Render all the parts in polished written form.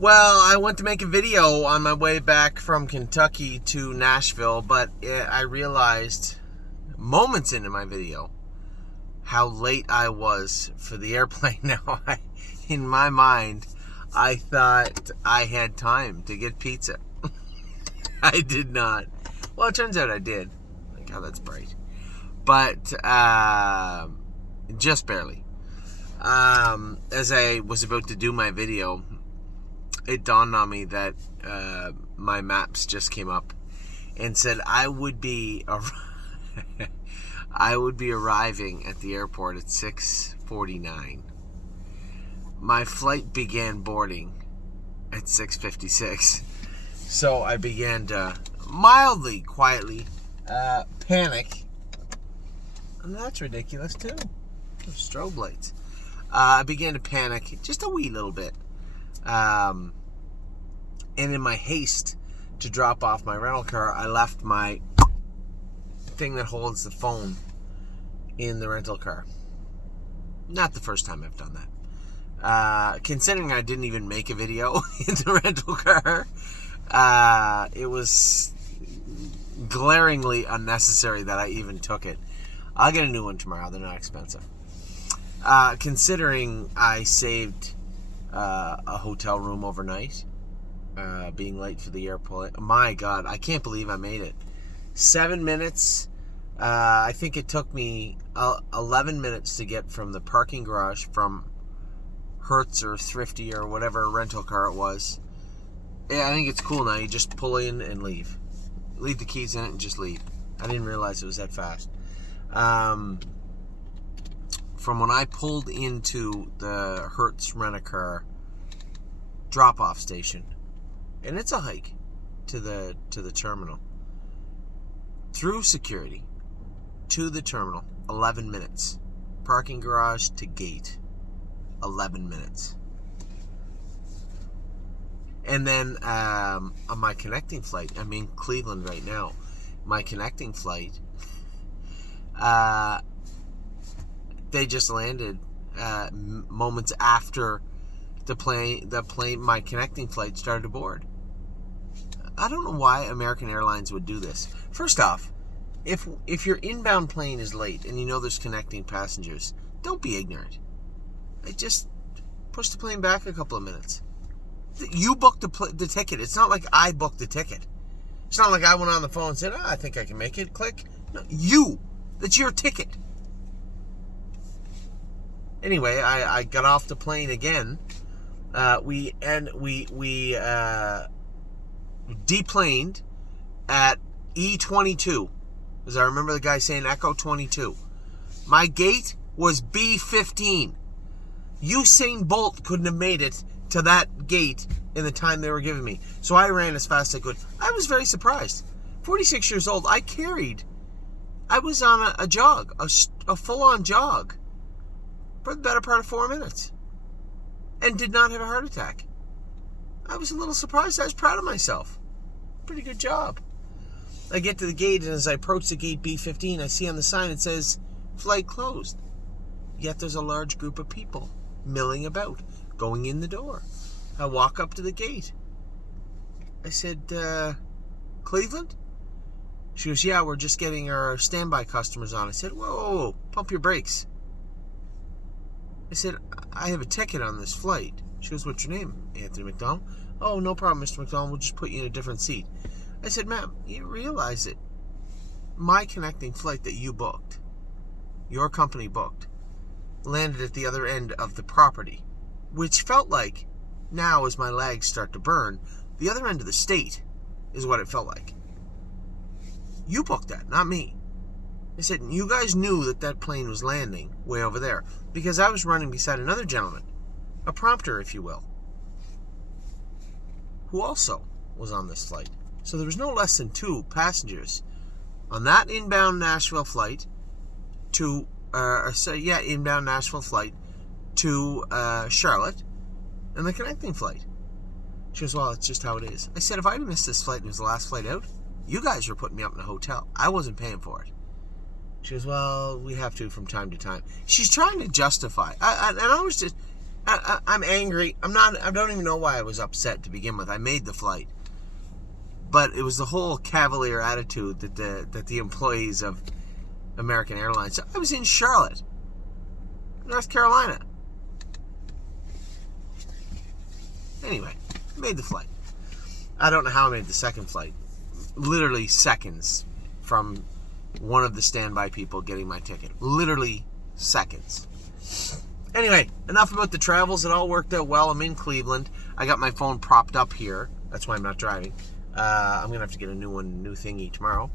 Well, I went to make a video on my way back from Kentucky to Nashville, but I realized moments into my video how late I was for the airplane. Now, in my mind, I thought I had time to get pizza. I did not. Well, it turns out I did. Like, oh, that's bright. But just barely. As I was about to do my video, it dawned on me that my maps just came up and said I would be arriving at the airport at 6:49. My flight began boarding at 6:56. So I began to mildly, quietly panic. And that's ridiculous too. Strobe lights. I began to panic just a wee little bit. And in my haste to drop off my rental car, I left my thing that holds the phone in the rental car. Not the first time I've done that. Considering I didn't even make a video in the rental car, it was glaringly unnecessary that I even took it. I'll get a new one tomorrow. They're not expensive. Considering I saved a hotel room overnight, being late for the airport. My God, I can't believe I made it. 7 minutes. I think it took me 11 minutes to get from the parking garage from Hertz or Thrifty or whatever rental car it was. Yeah, I think it's cool now. You just pull in and leave. Leave the keys in it and just leave. I didn't realize it was that fast. From when I pulled into the Hertz rent-a-car drop-off station, and it's a hike to the terminal, through security to the terminal, 11 minutes. Parking garage to gate, 11 minutes. And then on my connecting flight, I'm in Cleveland right now. My connecting flight, they just landed moments after my connecting flight started to board. I don't know why American Airlines would do this. First off, if your inbound plane is late and you know there's connecting passengers, don't be ignorant. Just push the plane back a couple of minutes. You booked the ticket. It's not like I booked the ticket. It's not like I went on the phone and said, I think I can make it. Click. No, that's your ticket. Anyway, I got off the plane again. We deplaned at E22. Because I remember the guy saying Echo 22. My gate was B15. Usain Bolt couldn't have made it to that gate in the time they were giving me. So I ran as fast as I could. I was very surprised. 46 years old. I was on a jog, a full-on jog, for the better part of 4 minutes. And did not have a heart attack. I was a little surprised. I was proud of myself. Pretty good job. I get to the gate, and as I approach the gate B15, I see on the sign it says, flight closed. Yet there's a large group of people milling about, going in the door. I walk up to the gate. I said, Cleveland? She goes, yeah, we're just getting our standby customers on. I said, whoa, pump your brakes. I said, I have a ticket on this flight. She goes, what's your name? Anthony McDonald. Oh, no problem, Mr. McDonald. We'll just put you in a different seat. I said, ma'am, you realize that my connecting flight that you booked, your company booked, landed at the other end of the property, which felt like, now as my legs start to burn, the other end of the state is what it felt like. You booked that, not me. I said, you guys knew that plane was landing way over there because I was running beside another gentleman, a prompter, if you will, who also was on this flight. So there was no less than 2 passengers on that inbound Nashville flight inbound Nashville flight to Charlotte, and the connecting flight. She goes, well, it's just how it is. I said, if I had missed this flight and it was the last flight out, you guys were putting me up in a hotel. I wasn't paying for it. She goes, well, we have to from time to time. She's trying to justify. And I was just, I'm angry. I don't even know why I was upset to begin with. I made the flight. But it was the whole cavalier attitude that the employees of American Airlines. I was in Charlotte, North Carolina. Anyway, I made the flight. I don't know how I made the second flight. Literally seconds from one of the standby people getting my ticket. Literally seconds. Anyway, enough about the travels. It all worked out well. I'm in Cleveland. I got my phone propped up here. That's why I'm not driving. I'm going to have to get a new thingy tomorrow.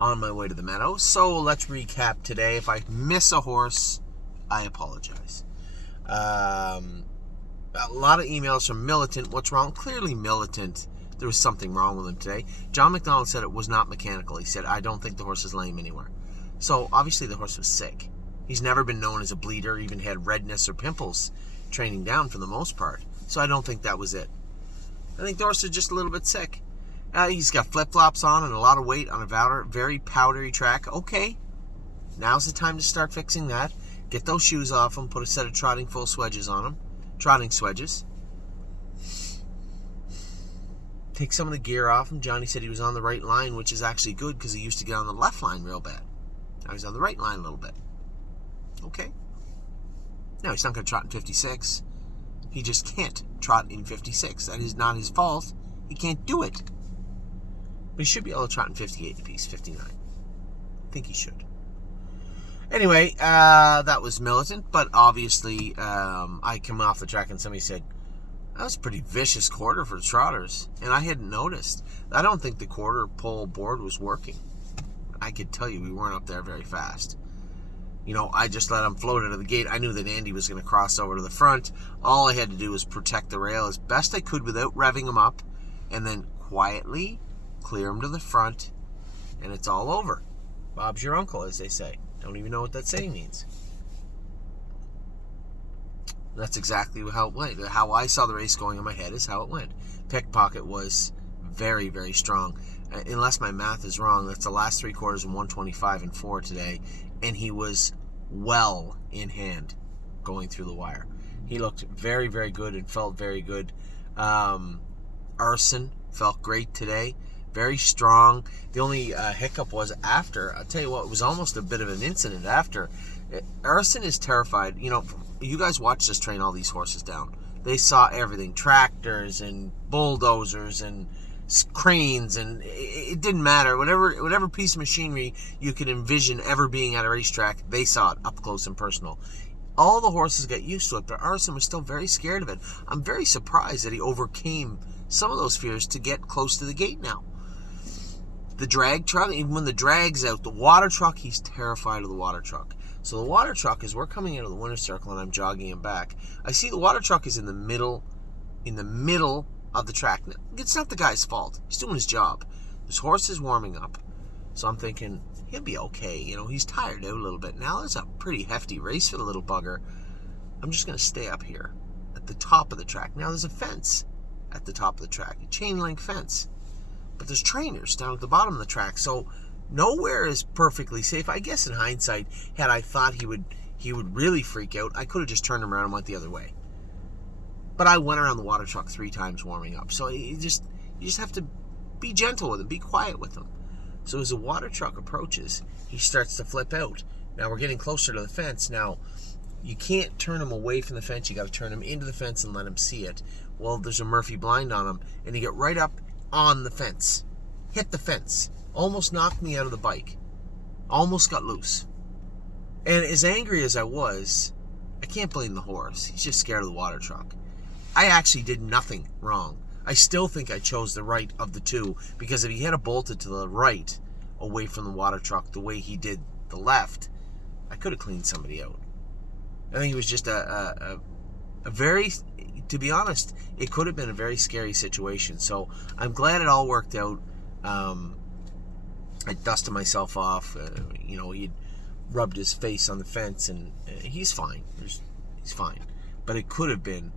On my way to the meadows. So let's recap today. If I miss a horse, I apologize. A lot of emails from Militant. What's wrong? Clearly Militant. There was something wrong with him today. John McDonald said it was not mechanical. He said, I don't think the horse is lame anywhere. So obviously the horse was sick. He's never been known as a bleeder, even had redness or pimples training down for the most part. So I don't think that was it. I think the horse is just a little bit sick. He's got flip-flops on and a lot of weight on a very powdery track. Okay, now's the time to start fixing that. Get those shoes off him. Put a set of trotting full swedges on him. Trotting swedges. Take some of the gear off him. Johnny said he was on the right line, which is actually good because he used to get on the left line real bad. Now he's on the right line a little bit. Okay. Now he's not going to trot in 56. He just can't trot in 56. That is not his fault. He can't do it. But he should be able to trot in 58 apiece, 59. I think he should. Anyway, that was Militant, but obviously I come off the track and somebody said, that was a pretty vicious quarter for trotters, and I hadn't noticed. I don't think the quarter pole board was working. I could tell you we weren't up there very fast. You know, I just let him float out of the gate. I knew that Andy was going to cross over to the front. All I had to do was protect the rail as best I could without revving him up, and then quietly clear him to the front, and it's all over. Bob's your uncle, as they say. Don't even know what that saying means. That's exactly how it went. How I saw the race going in my head is how it went. Pickpocket was very, very strong. Unless my math is wrong, that's the last three quarters in 125 and 4 today, and he was well in hand going through the wire. He looked very, very good and felt very good. Arson felt great today. Very strong. The only hiccup was after. I'll tell you what, it was almost a bit of an incident after. Arson is terrified. You know, you guys watched us train all these horses down. They saw everything. Tractors and bulldozers and cranes, and it didn't matter. Whatever piece of machinery you could envision ever being at a racetrack, they saw it up close and personal. All the horses got used to it, but Arson was still very scared of it. I'm very surprised that he overcame some of those fears to get close to the gate now. The drag truck, even when the drag's out, the water truck, he's terrified of the water truck. So the water truck, as we're coming out of the winner's circle and I'm jogging him back, I see the water truck is in the middle of the track. It's not the guy's fault. He's doing his job. His horse is warming up. So I'm thinking, he'll be okay. You know, he's tired out a little bit. Now it's a pretty hefty race for the little bugger. I'm just going to stay up here at the top of the track. Now there's a fence at the top of the track, a chain link fence. But there's trainers down at the bottom of the track, so nowhere is perfectly safe. I guess in hindsight, had I thought he would really freak out, I could have just turned him around and went the other way. But I went around the water truck 3 times warming up, so you just have to be gentle with him, be quiet with him. So as the water truck approaches, he starts to flip out. Now we're getting closer to the fence. Now you can't turn him away from the fence. You got to turn him into the fence and let him see it. Well, there's a Murphy blind on him, and he got right up on the fence, hit the fence, almost knocked me out of the bike, almost got loose. And as angry as I was, I can't blame the horse. He's just scared of the water truck. I actually did nothing wrong. I still think I chose the right of the two, because if he had bolted to the right away from the water truck the way he did the left, I could have cleaned somebody out. I think it was just a very, to be honest, it could have been a very scary situation. So I'm glad it all worked out. I dusted myself off. He'd rubbed his face on the fence, and he's fine. He's fine. But it could have been.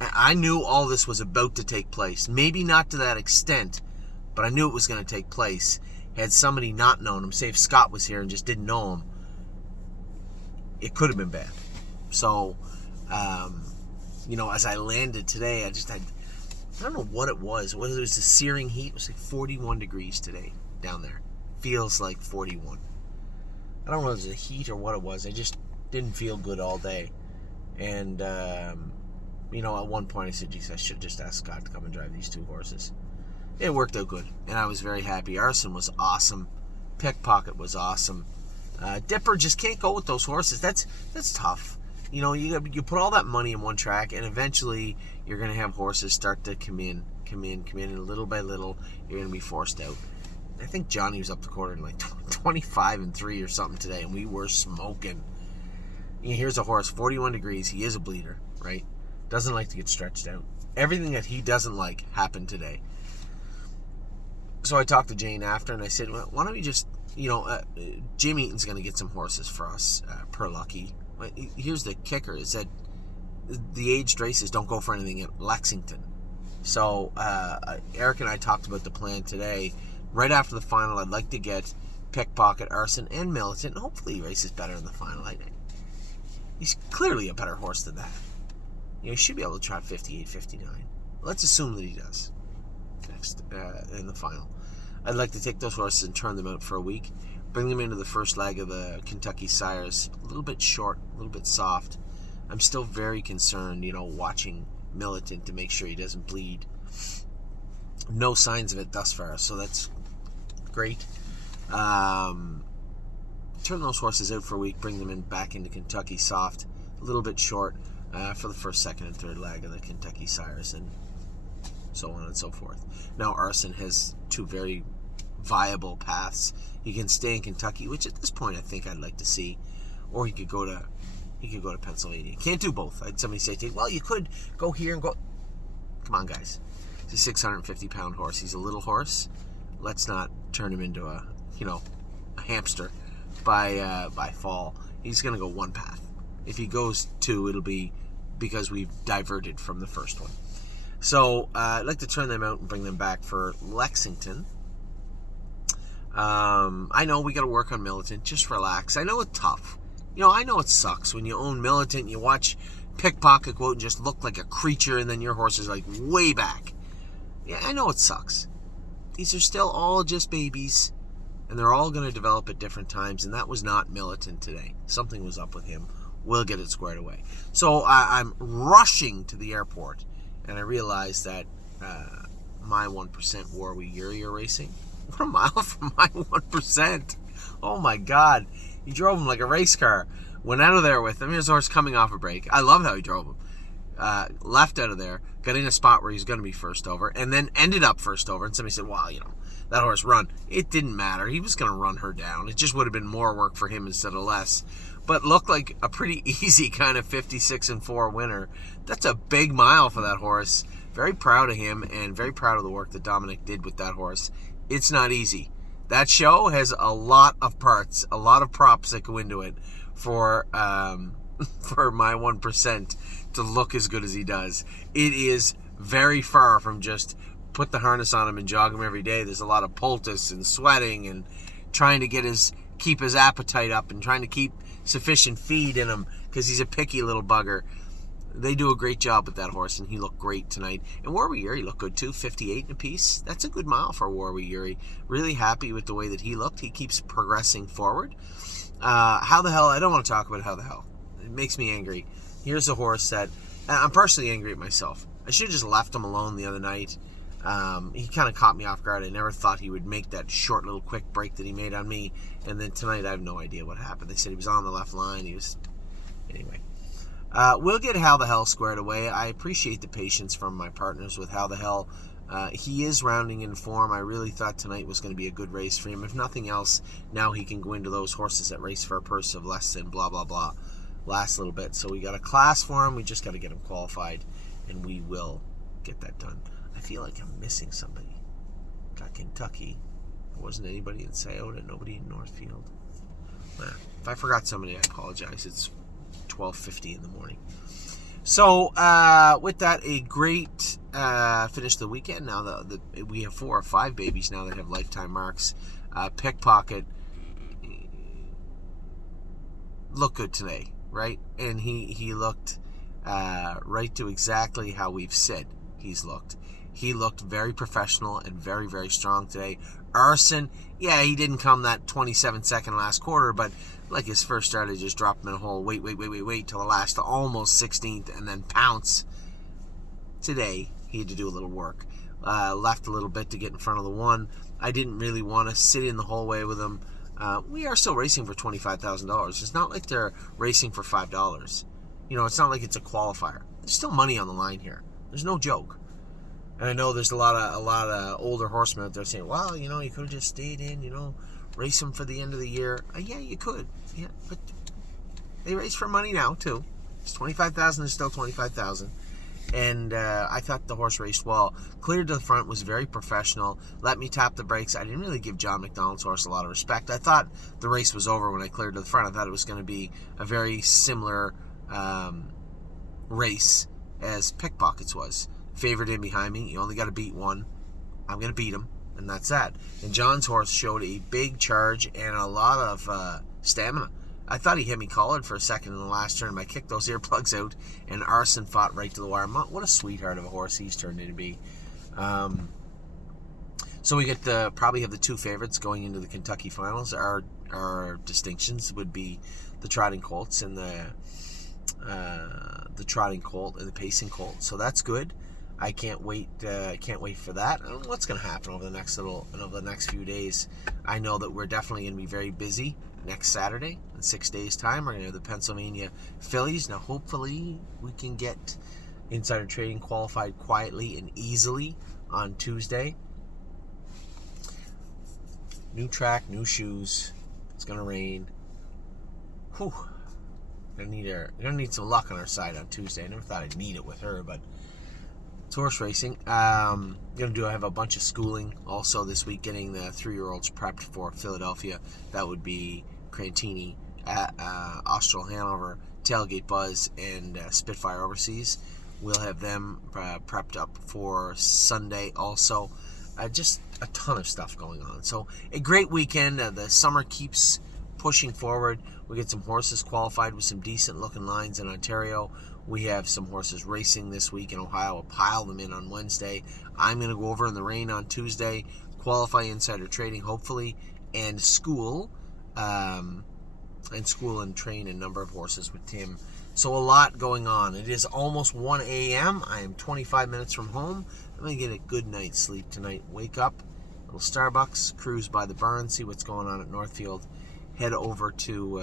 I knew all this was about to take place. Maybe not to that extent, but I knew it was going to take place. Had somebody not known him, say if Scott was here and just didn't know him, it could have been bad. So As I landed today, I don't know what it was. Whether it was the searing heat. It was like 41 degrees today down there. Feels like 41. I don't know if it was the heat or what it was. I just didn't feel good all day. And, at one point I said, geez, I should just ask Scott to come and drive these two horses. It worked out good, and I was very happy. Arson was awesome. Pickpocket was awesome. Dipper just can't go with those horses. That's tough. You put all that money in one track, and eventually you're going to have horses start to come in, and little by little you're going to be forced out. I think Johnny was up the quarter in like 25-3 or something today, and we were smoking. Here's a horse, 41 degrees. He is a bleeder, right? Doesn't like to get stretched out. Everything that he doesn't like happened today. So I talked to Jane after, and I said, well, why don't we just, Jim Eaton's going to get some horses for us per Lucky. Here's the kicker, is that the aged races don't go for anything at Lexington. So Eric and I talked about the plan today. Right after the final, I'd like to get Pickpocket, Arson, and Militant. Hopefully he races better in the final. He's clearly a better horse than that. He should be able to trot 58, 59. Let's assume that he does next in the final. I'd like to take those horses and turn them out for a week. Bring them into the first leg of the Kentucky Sires. A little bit short, a little bit soft. I'm still very concerned, watching Militant to make sure he doesn't bleed. No signs of it thus far, so that's great. Turn those horses out for a week, bring them back into Kentucky soft, a little bit short for the first, second, and third leg of the Kentucky Sires, and so on and so forth. Now Arson has two very viable paths. He can stay in Kentucky, which at this point I think I'd like to see, or he could go to Pennsylvania. Can't do both. I had somebody say to me, well, you could go here and go. Come on, guys. He's a 650-pound horse. He's a little horse. Let's not turn him into a hamster by fall. He's going to go one path. If he goes two, it'll be because we've diverted from the first one. So I'd like to turn them out and bring them back for Lexington. I know we got to work on Militant. Just relax. I know it's tough. I know it sucks when you own Militant. You watch Pickpocket go out and just look like a creature, and then your horse is like way back. Yeah, I know it sucks. These are still all just babies, and they're all going to develop at different times, and that was not Militant today. Something was up with him. We'll get it squared away. So I'm rushing to the airport, and I realized that my 1% Warwick Yuri are racing. We're a mile from my 1%. Oh my God. He drove him like a race car. Went out of there with him. Here's a horse coming off a break. I love how he drove him. Left out of there, got in a spot where he's going to be first over, and then ended up first over. And somebody said, well, that horse run. It didn't matter. He was going to run her down. It just would have been more work for him instead of less. But looked like a pretty easy kind of 56-4 winner. That's a big mile for that horse. Very proud of him, and very proud of the work that Dominic did with that horse. It's not easy. That show has a lot of parts, a lot of props that go into it for my 1% to look as good as he does. It is very far from just put the harness on him and jog him every day. There's a lot of poultice and sweating and trying to keep his appetite up and trying to keep sufficient feed in him because he's a picky little bugger. They do a great job with that horse, and he looked great tonight. And Warwick Yuri looked good too, 58 apiece. That's a good mile for Warwick Yuri. Really happy with the way that he looked. He keeps progressing forward. How the hell? I don't want to talk about how the hell. It makes me angry. Here's a horse that I'm personally angry at myself. I should have just left him alone the other night. He kind of caught me off guard. I never thought he would make that short little quick break that he made on me. And then tonight I have no idea what happened. They said he was on the left line. Anyway. We'll get How the Hell squared away. I appreciate the patience from my partners with How the Hell. He is rounding in form. I really thought tonight was going to be a good race for him. If nothing else, now he can go into those horses that race for a purse of less than blah, blah, blah. Last little bit. So we got a class for him. We just got to get him qualified, and we will get that done. I feel like I'm missing somebody. Got Kentucky. There wasn't anybody in Scioto, nobody in Northfield. If I forgot somebody, I apologize. It's 12:50 in the morning. So with that, a great finish to the weekend. Now we have 4 or 5 babies now that have lifetime marks. Pickpocket looked good today, right? And he looked right to exactly how we've said he's looked. He looked very professional and very, very strong today. Arson, yeah, he didn't come that 27-second last quarter, but like his first start, he just dropped him in a hole. Wait till the last, almost 16th, and then pounce. Today, he had to do a little work. Left a little bit to get in front of the one. I didn't really want to sit in the whole way with him. We are still racing for $25,000. It's not like they're racing for $5. You know, it's not like it's a qualifier. There's still money on the line here. There's no joke. And I know there's a lot of older horsemen out there saying, well, you know, you could have just stayed in, you know, race them for the end of the year. Yeah, you could. Yeah, but they race for money now, too. It's $25,000 is still $25,000. And I thought the horse raced well. Cleared to the front, was very professional. Let me tap the brakes. I didn't really give John McDonald's horse a lot of respect. I thought the race was over when I cleared to the front. I thought it was going to be a very similar race as Pickpockets was. Favored in behind me. You only got to beat one. I'm going to beat him, and that's that. And John's horse showed a big charge and a lot of stamina. I thought he hit me collared for a second in the last turn. I kicked those earplugs out, and Arson fought right to the wire. What a sweetheart of a horse he's turned into be. So we get probably have the two favorites going into the Kentucky finals. Our distinctions would be the Trotting Colts and the Trotting Colt and the Pacing Colt. So that's good. I can't wait. Can't wait for that. I don't know what's going to happen over the next few days. I know that we're definitely going to be very busy next Saturday in 6 days' time. We're going to have the Pennsylvania Phillies. Now, hopefully, we can get insider trading qualified quietly and easily on Tuesday. New track, new shoes. It's going to rain. Whew. We're gonna need some luck on our side on Tuesday. I never thought I'd need it with her, but it's horse racing. I have a bunch of schooling also this week, getting the 3-year-olds prepped for Philadelphia. That would be Crantini, Austral Hanover, Tailgate Buzz, and Spitfire Overseas. We'll have them prepped up for Sunday also. Just a ton of stuff going on. So a great weekend. The summer keeps pushing forward. We get some horses qualified with some decent looking lines in Ontario. We have some horses racing this week in Ohio. We'll pile them in on Wednesday. I'm going to go over in the rain on Tuesday, qualify insider trading hopefully, and school and train a number of horses with Tim. So a lot going on. It is almost 1 a.m. I am 25 minutes from home. I'm going to get a good night's sleep tonight. Wake up, little Starbucks, cruise by the barn, see what's going on at Northfield. Head over to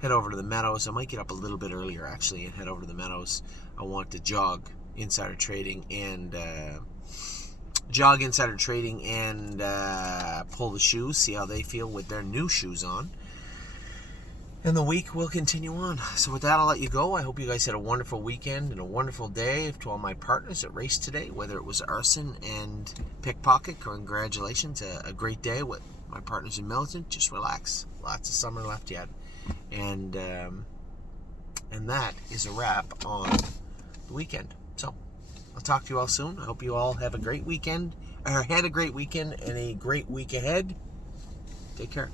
the Meadows. I might get up a little bit earlier actually and head over to the Meadows. I want to jog insider trading and pull the shoes, see how they feel with their new shoes on. And the week will continue on. So with that, I'll let you go. I hope you guys had a wonderful weekend and a wonderful day. To all my partners that raced today, whether it was Arson and Pickpocket, congratulations. A great day with my partners in Militant. Just relax. Lots of summer left yet. And that is a wrap on the weekend. So I'll talk to you all soon. I hope you all have a great weekend, or had a great weekend and a great week ahead. Take care.